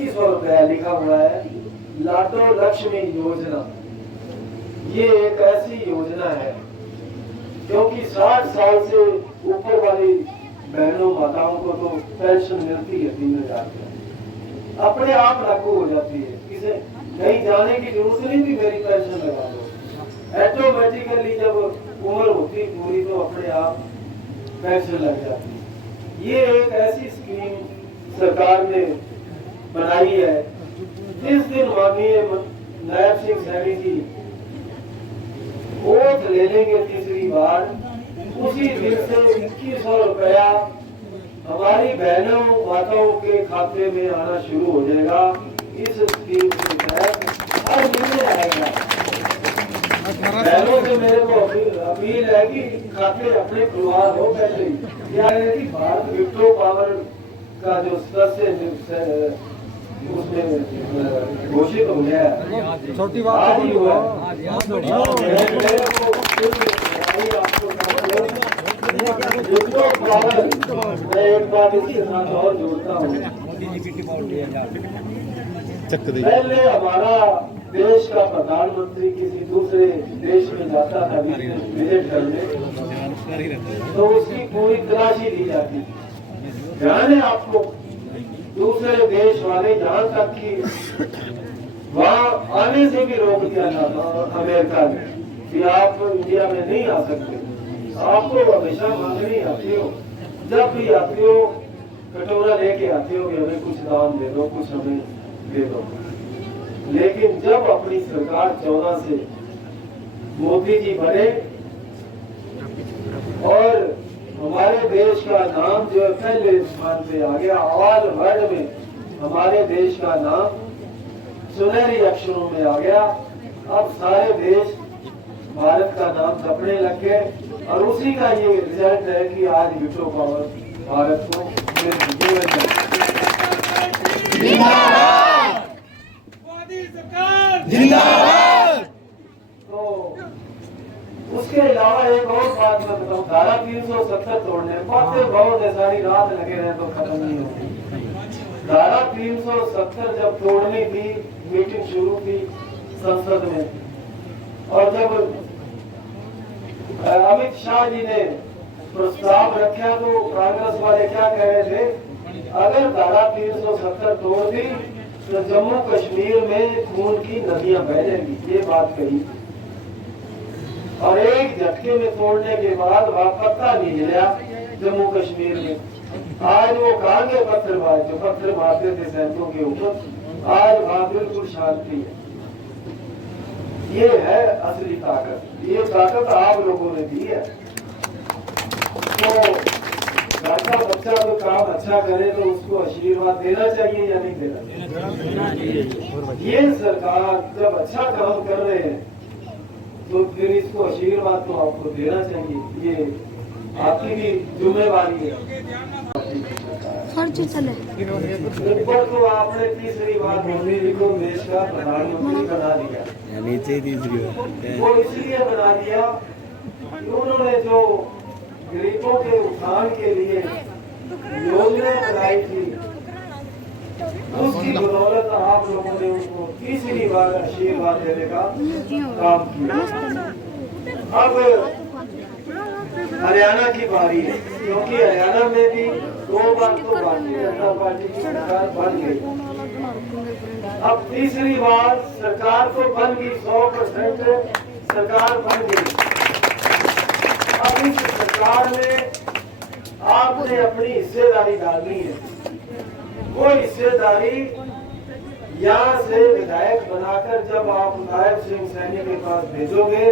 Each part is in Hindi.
2100 रुपया लिखा हुआ है लाडो लक्ष्मी योजना। ये एक ऐसी योजना है क्योंकि 60 साल से ऊपर वाली बहनों माताओं को तो पेंशन मिलती है 3000, अपने आप लागू हो जाती है, किसे कहीं जाने की जरूरत नहीं थी, मेरी पेंशन लगा दो, ऑटोमेटिकली जब उम्र होती पूरी तो अपने आप पेंशन लग जाती है। ये एक ऐसी स्कीम सरकार ने बनाई है। जिस दिन माननीय नायब सिंह सैनी जी ओथ ले लेंगे तीसरी बार, उसी दिन से 2100 रुपया हमारी बहनों माताओं के खाते में आना शुरू हो जाएगा। इस स्कीम के तहत हर महीने आएगा। बहनों से मेरे को अपील है कि खाते अपने खुलवा दो पहले ही। क्या है कि भारत विप्रो पावर का जो सदस्य उसमें घोषित हो गया है, छोटी बात ही हुआ मैं एक बात इसके साथ और जोड़ता हूँ। पहले हमारा देश का प्रधानमंत्री किसी दूसरे देश में जाता था विजिट करने, तो उसकी पूरी तलाशी ली जाती थी। ध्यान है आपको, दूसरे देश वाले यहाँ तक कि वहाँ आने से भी रोक दिया जाता अमेरिका ने कि आप इंडिया में नहीं आ सकते, आपको हमेशा मांगनी आती हो, जब भी आती हो कटोरा लेके आती हो कि हमें कुछ दान दे दो, कुछ हमें दे दो। लेकिन जब अपनी सरकार 14 से मोदी जी बने और हमारे देश का नाम जो है पहले स्थान पे आ गया, आवाज वर्ड में हमारे देश का नाम सुनहरी अक्षरों में आ गया। अब सारे देश भारत का नाम जपने लग गए और उसी का ये रिजल्ट है कि आज विप्रो पावर भारत को जिंदाबाद। तो उसके अलावा एक और बात मैं बताऊं, धारा 370 तोड़ने बातें बहुत है, सारी रात लगे रहे तो खत्म नहीं होती। धारा 370 जब तोड़नी थी, मीटिंग शुरू थी संसद में और जब अमित शाह जी ने प्रस्ताव रखा तो कांग्रेस वाले क्या कह रहे थे, अगर धारा 370 तोड़ दी तो जम्मू कश्मीर में खून की नदियां बह जाएंगी, ये बात कही। और एक झटके में तोड़ने के बाद वहां पत्ता नहीं हिला जम्मू कश्मीर में। आज वो कहाँ के पत्थरबाज जो पत्थर मारते थे सैनिकों के ऊपर, आज वहां बिल्कुल शांति है। ये है असली ताकत, ये ताकत आप लोगों ने दी है। तो घर का बच्चा तो काम अच्छा करे तो उसको आशीर्वाद देना चाहिए या नहीं देना चाहिए? ये सरकार जब अच्छा काम कर रहे हैं तो फिर इसको आशीर्वाद तो आपको देना चाहिए, ये आपकी भी जिम्मेवारी है। ऊपर तो आपने तीसरी बार मोदी जी को देश का प्रधानमंत्री बना दिया, नीचे तीसरी वो इसलिए बना दिया कि उन्होंने जो गरीबों के उत्थान के लिए योजना बनाई थी, उसकी बदौलत आप लोगों ने उसको तीसरी बार आशीर्वाद देने का काम किया। अब हरियाणा की बारी है, क्योंकि हरियाणा में भी 2 बार तो भारतीय जनता पार्टी की सरकार बन गई। अब तीसरी बार सरकार तो बन गई, 100% सरकार बन गई। अब इस सरकार में आपने अपनी हिस्सेदारी डालनी है। वो हिस्सेदारी यहाँ से विधायक बनाकर जब आप नायब सिंह सैनी के पास भेजोगे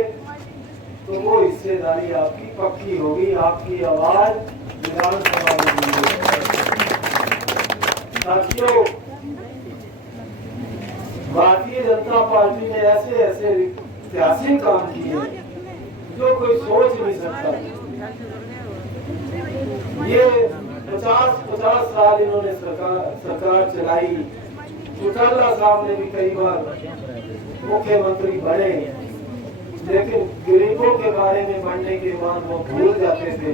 तो वो हिस्सेदारी आपकी पक्की होगी, आपकी आवाज विधानसभा में होगी। साथियों, भारतीय जनता पार्टी ने ऐसे ऐसे ऐतिहासिक काम किए जो कोई सोच नहीं सकता। ये 50 साल इन्होंने सरकार चलाई। चौटाला साहब ने भी कई बार मुख्यमंत्री बने, लेकिन गरीबों के बारे में बढ़ने के बाद वो भूल जाते थे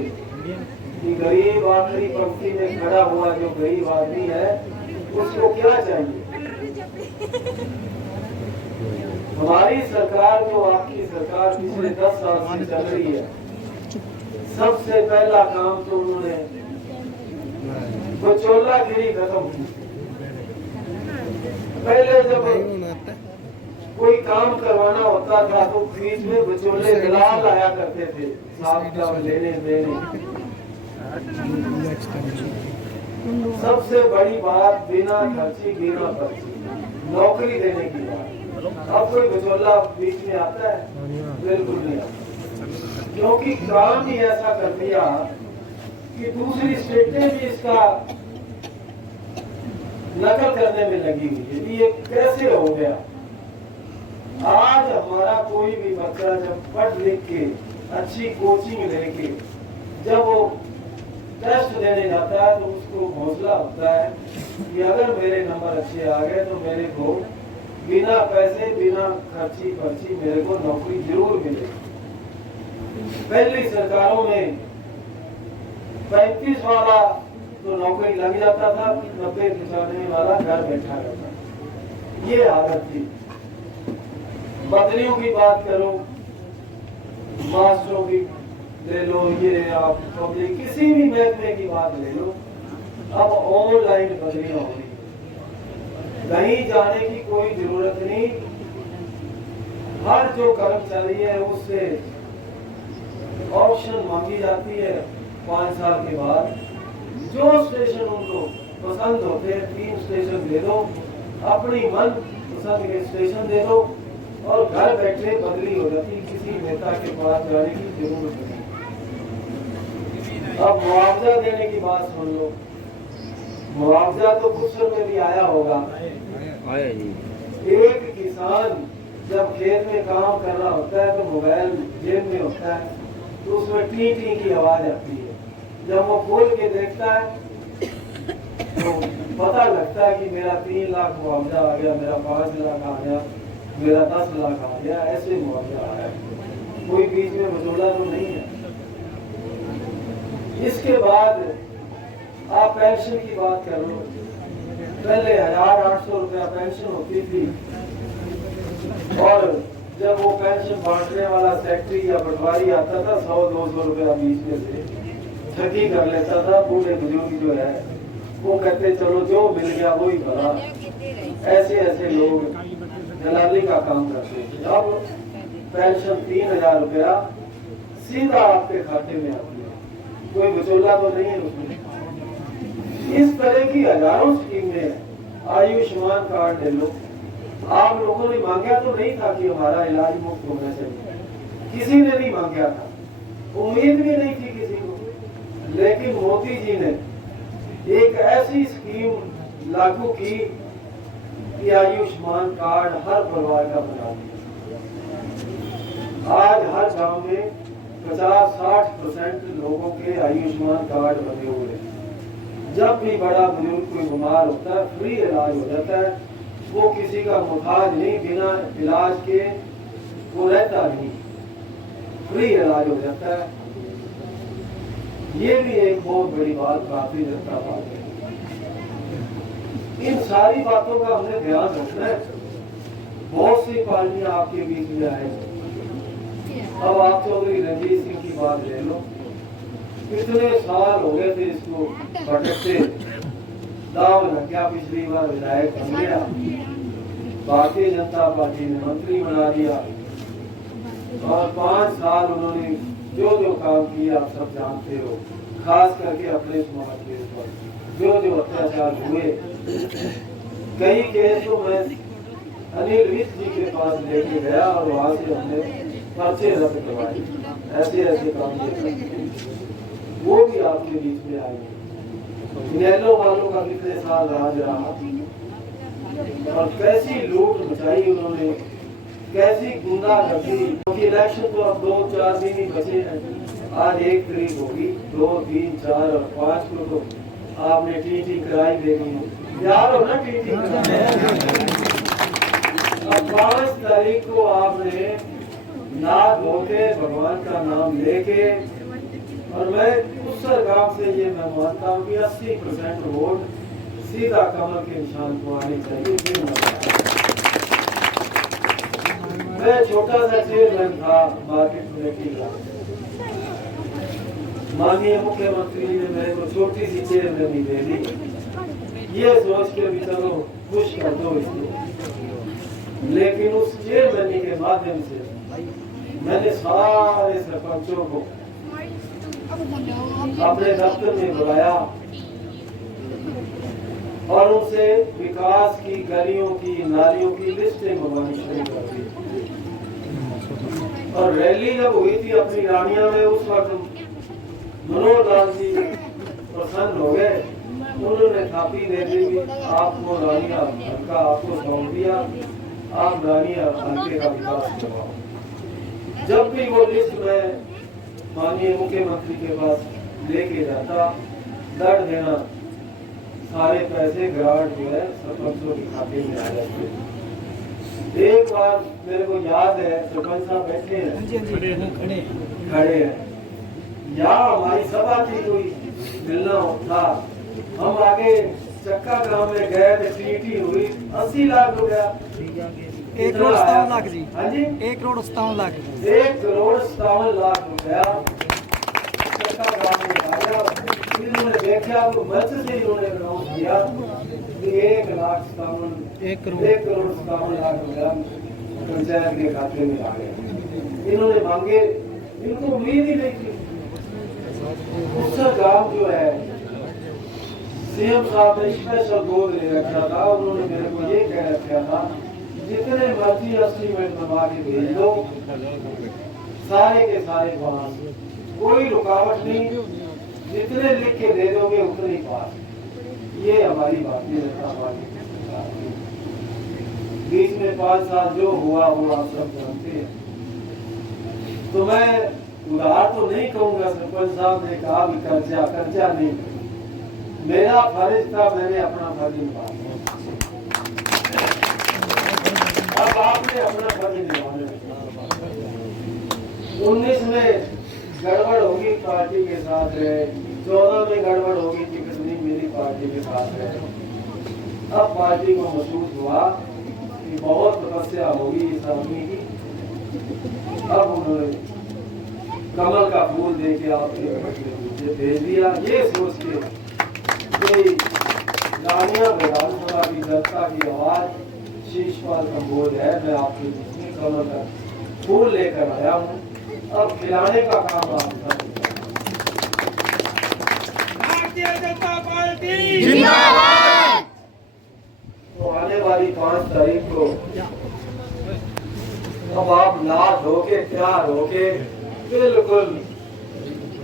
कि गरीब आखिरी पंक्ति में खड़ा हुआ जो गरीब आदमी है उसको क्या चाहिए? हमारी सरकार जो आपकी सरकार पिछले 10 साल से चल रही है, सबसे पहला काम तो उन्होंने बचोलागिरी खत्म की। पहले जब कोई काम करवाना होता था तो बीच में बचोले दलाल आया करते थे साहब लेने देने। सबसे बड़ी बात बिना खर्ची बिना पर्ची नौकरी देने की बात। अब कोई बचोला बीच में आता है? बिल्कुल नहीं आता, क्योंकि काम ही ऐसा कर दिया कि दूसरी स्टेटें भी इसका नकल करने में लगी हुई है। ये कैसे हो गया? आज हमारा कोई भी बच्चा जब पढ़ लिख के अच्छी कोचिंग लेके जब वो टेस्ट देने जाता है तो उसको हौसला होता है कि अगर मेरे नंबर अच्छे आ गए तो मेरे को बिना पैसे बिना खर्ची पर्ची मेरे को नौकरी जरूर मिलेगी। पहली सरकारों में 35 वाला तो नौकरी लग जाता था, 90-95 वाला घर बैठा रहता। ये आदत थी। बदलियों की बात करो, मास्टरों की ले लो, ये आप पब्लिक किसी भी महकमे की बात ले लो, अब ऑनलाइन बदलियां हो रही है। कहीं जाने की कोई जरूरत नहीं। हर जो कर्मचारी है उससे ऑप्शन मांगी जाती है 5 साल के बाद। जो स्टेशन उनको पसंद होते हैं 3 स्टेशन दे दो, अपनी मन पसंद के स्टेशन दे दो और घर बैठे बदली हो जाती, किसी नेता के पास जाने की जरूरत नहीं। अब मुआवजा देने की बात सुन लो। मुआवजा तो कुछ में भी आया होगा। एक किसान जब खेत में काम कर रहा होता है तो मोबाइल जेब में होता है तो उसमें टी टी की आवाज आती है। जब वो खोल के देखता है तो पता लगता है कि मेरा 3 लाख मुआवजा आ गया, मेरा 5 लाख आ गया, मेरा 10 लाख आ गया, ऐसे मुआवजा आ गया। कोई बीच में मजूदा तो नहीं है। इसके बाद आप पेंशन की बात कर लो। पहले 1800 रुपया पेंशन होती थी और जब वो पेंशन बांटने वाला सेक्रेटरी या पटवारी आता था 100-200 रुपया बीच में से ठगी कर लेता था। बूढ़े बुजुर्ग जो है वो कहते चलो जो मिल गया वही भला। ऐसे ऐसे लोग दलाली का काम करते थे। अब पेंशन 3000 रुपया सीधा आपके खाते में आती है, कोई बचोला तो नहीं है उसमें। इस तरह की हजारों स्कीमें। आयुष्मान कार्ड ले लो। आप लोगों ने मांगा तो नहीं था कि हमारा इलाज मुफ्त होना चाहिए, किसी ने नहीं मांगा था, उम्मीद भी नहीं थी किसी को। लेकिन मोदी जी ने एक ऐसी स्कीम लागू की कि आयुष्मान कार्ड हर परिवार का बना दिया। आज हर गांव में 50-60% लोगों के आयुष्मान कार्ड बने हुए हैं। जब भी बड़ा बुजुर्ग कोई बीमार होता है फ्री इलाज हो जाता है। वो किसी का मुखाज नहीं, बिना इलाज के वो रहता नहीं, फ्री इलाज हो जाता है। ये भी एक बहुत बड़ी बात, काफी जनता बात है। इन सारी बातों का हमने ध्यान रखना है। बहुत सी पार्टियां आपके बीच में आएंगी। अब आप चौधरी रणजीत सिंह की बात ले लो। कितने साल हो गए थे इसको भटकते, दाव लग गया, पिछली बार विधायक बन गया, भारतीय जनता पार्टी ने मंत्री बना दिया और 5 साल उन्होंने जो जो काम किया आप सब जानते हो। खास करके अपने समाज के ऊपर जो जो अत्याचार हुए, कई केस तो मैं अनिल विज जी के पास लेके गया और वहां से हमने पर्चे रद्द करवाए। ऐसे ऐसे काम वो भी आपके बीच में आएंगे। इनेलो वालों का कितने साल राज रहा और कैसी लूट मचाई उन्होंने, कैसी गुंडागर्दी। क्योंकि इलेक्शन तो अब 2-4 दिन ही बचे हैं। आज 1 तारीख होगी, 2, 3, 4 और 5 को तो आपने टीटी कराई देनी यार हो ना। टीटी अब 5 तारीख को आपने ना धोके भगवान का नाम लेके, और मैं उस गांव से ये मैं मानता हूँ कि 80% वोट सीधा कमल के निशान को आने चाहिए। फिर मैं छोटा सा चेयरमैन था मार्केट कमेटी का, माननीय मुख्यमंत्री ने मेरे को छोटी सी चेयरमैनी दे दी, ये सोच के भी चलो खुश कर दो इसको। लेकिन उस चेयरमैनी के माध्यम से मैंने सारे सरपंचों को अपने दफ्तर में बुलाया और उनसे विकास की, गलियों की, नालियों की लिस्टें मंगवानी शुरू कर दी। और रैली जब हुई थी अपनी रानिया में, उस वक्त मनोहर लाल जी प्रसन्न हो गए, उन्होंने थापी दे दी कि आपको रानिया हल्का आपको सौंप दिया, आप रानिया हल्के का विकास करवाओ। जब भी वो लिस्ट में माननीय मुख्यमंत्री के पास लेके जाता, दर्द देना सारे पैसे ग्रांट जो है सरपंचों के खाते में आ जाते। एक बार मेरे को याद है, सरपंच साहब बैठे हैं, खड़े हैं, यहाँ हमारी सभा थी, कोई मिलना था, हम आगे चक्का गांव में गए थे, टीटी हुई 80 लाख रुपया, 1 करोड़ 57 लाख जी। हाँ जी, 1 करोड़ 57 लाख, 1 करोड़ 57 लाख रुपया चक्का गांव में आया। इन्होंने देखा तो मंच से इन्होंने अनाउंस किया कि 1 करोड़ 57 लाख रुपया पंचायत के खाते में आ गए। इन्होंने मांगे, इनको उम्मीद ही नहीं थी। उसका गांव जो है सीएम साहब ने स्पेशल गोद ले रखा था, उन्होंने मेरे को ये कह रखा था जितने मर्जी एस्टीमेट बनवा के भेज दो, सारे के सारे पास, कोई रुकावट नहीं, जितने लिख के दे दोगे उतने ही पास। ये हमारी भारतीय जनता पार्टी की सरकार है। बीच में 5 साल जो हुआ आप सब जानते हैं। तो मैं उधार तो नहीं कहूंगा, सरपंच साहब ने कहा भी कर्जा नहीं, मेरा फर्ज था, मैंने अपना फर्ज निभाया। अब आपने अपना फर्ज निभाना। 19 में गड़बड़ होगी पार्टी के साथ रहे, 14 में गड़बड़ होगी टिकट नहीं मेरी पार्टी के साथ रहे। अब पार्टी को महसूस हुआ कि बहुत तपस्या होगी इस आदमी की। अब उन्होंने कमल का फूल देके आपके भेज दिया, ये सोच के कि रानिया विधानसभा की जनता की आवाज शीशपाल कंबोज है, मैं आपके बीच में कमल का फूल लेकर आया हूँ। अब खिलाने का काम आपका। भारतीय जनता पार्टी जिंदाबाद। तो आने वाली 5 तारीख को अब आप नहा धोके तैयार होके बिल्कुल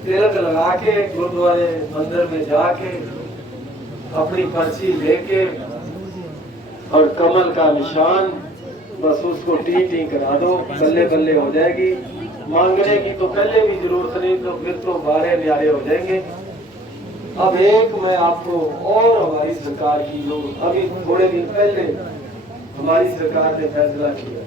तिलक लगा के गुरुद्वारे मंदिर में जाके अपनी पर्ची लेके और कमल का निशान बस उसको टी करा दो, बल्ले बल्ले हो जाएगी। मांगने की तो पहले भी जरूरत नहीं, तो फिर तो बारे न्यारे हो जाएंगे। अब एक मैं आपको और हमारी सरकार की जो अभी थोड़े दिन पहले हमारी सरकार ने फैसला किया,